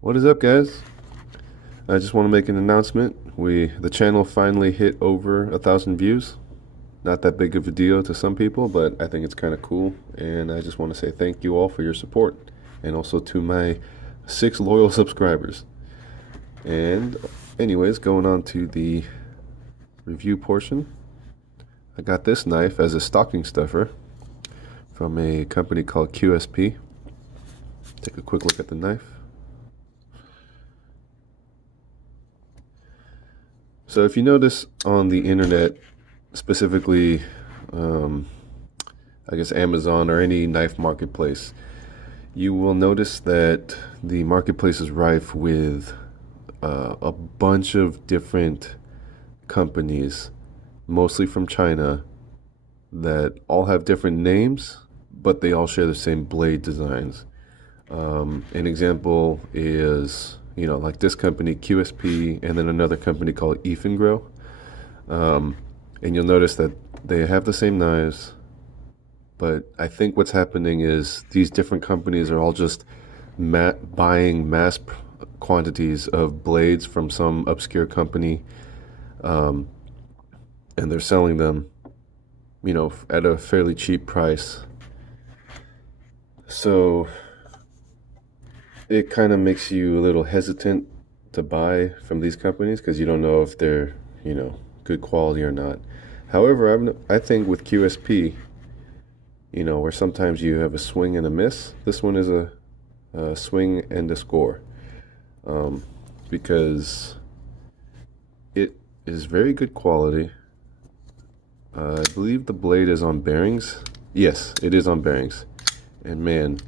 What is up, guys? I just want to make an announcement. The channel finally hit over 1,000 views. Not that big of a deal to some people, but I think it's kind of cool. And I just want to say thank you all for your support, and also to my 6 loyal subscribers. And anyways, going on to the review portion. I got this knife as a stocking stuffer from a company called QSP. Take a quick look at the knife. So if you notice on the internet, specifically, I guess Amazon or any knife marketplace, you will notice that the marketplace is rife with a bunch of different companies, mostly from China, that all have different names, but they all share the same blade designs. An example is, like this company, QSP, and then another company called Grow. And you'll notice that they have the same knives, but I think what's happening is these different companies are all just buying mass quantities of blades from some obscure company, and they're selling them, at a fairly cheap price. So it kind of makes you a little hesitant to buy from these companies because you don't know if they're, good quality or not. However, I think with QSP, where sometimes you have a swing and a miss, this one is a swing and a score, because it is very good quality. I believe the blade is on bearings. Yes, it is on bearings. And man,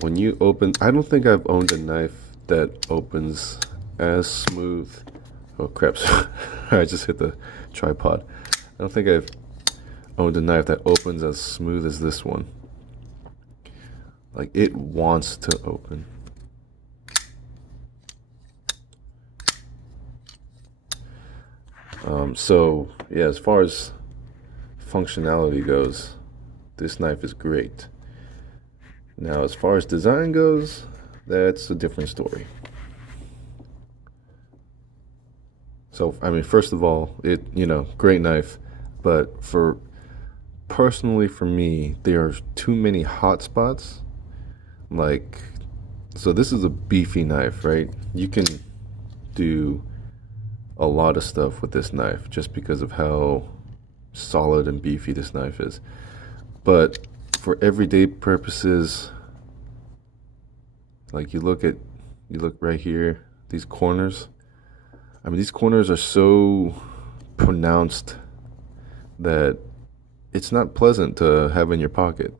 when you open, I don't think I've owned a knife that opens as smooth. Oh crap, I just hit the tripod. I don't think I've owned a knife that opens as smooth as this one. Like, it wants to open. So yeah, as far as functionality goes, this knife is great. Now, as far as design goes, that's a different story. So, I mean, first of all, great knife, but personally for me, there are too many hot spots. Like, so this is a beefy knife, right? You can do a lot of stuff with this knife just because of how solid and beefy this knife is. But for everyday purposes, like you look right here, these corners. I mean, these corners are so pronounced that it's not pleasant to have in your pocket.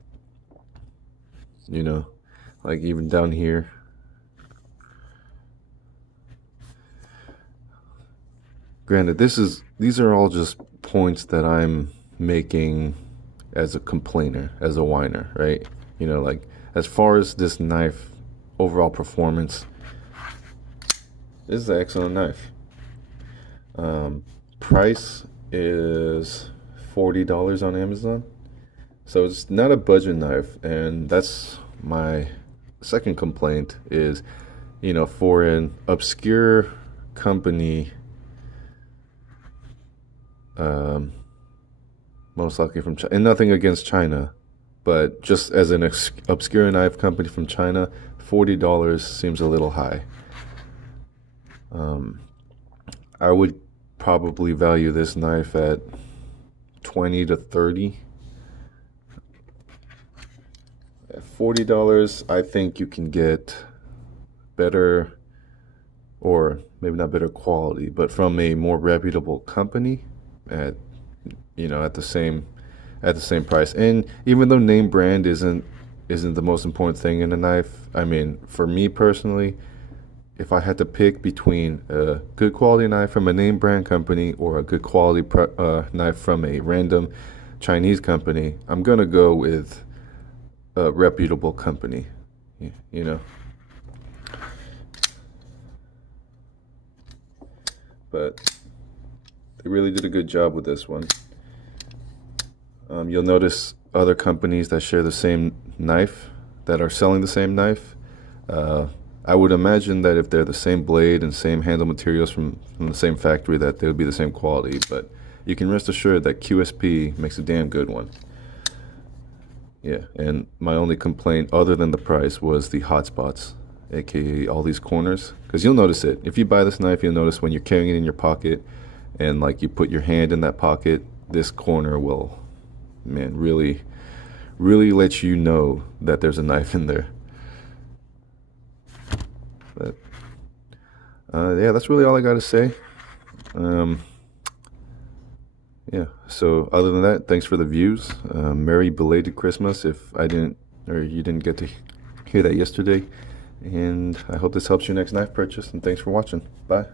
Like even down here. Granted, these are all just points that I'm making as a complainer, as a whiner, right? Like as far as this knife overall performance, this is an excellent knife. Price is $40 on Amazon, so it's not a budget knife, and that's my second complaint is, for an obscure company, most likely from China, and nothing against China, but just as an obscure knife company from China, $40 seems a little high. I would probably value this knife at 20 to 30. At $40, I think you can get better, or maybe not better quality, but from a more reputable company at the same price. And even though name brand isn't the most important thing in a knife, I mean, for me personally, if I had to pick between a good quality knife from a name brand company or a good quality knife from a random Chinese company, I'm gonna go with a reputable company. But they really did a good job with this one. You'll notice other companies that share the same knife, that are selling the same knife, I would imagine that if they're the same blade and same handle materials from the same factory, that they would be the same quality. But you can rest assured that QSP makes a damn good one. Yeah, and my only complaint, other than the price, was the hot spots, aka all these corners. Because you'll notice it. If you buy this knife, you'll notice when you're carrying it in your pocket and like you put your hand in that pocket, this corner will, man, really, really let you know that there's a knife in there. But yeah, that's really all I got to say. Um, yeah. So other than that, thanks for the views. Merry belated Christmas if I didn't or you didn't get to hear that yesterday. And I hope this helps your next knife purchase. And thanks for watching. Bye.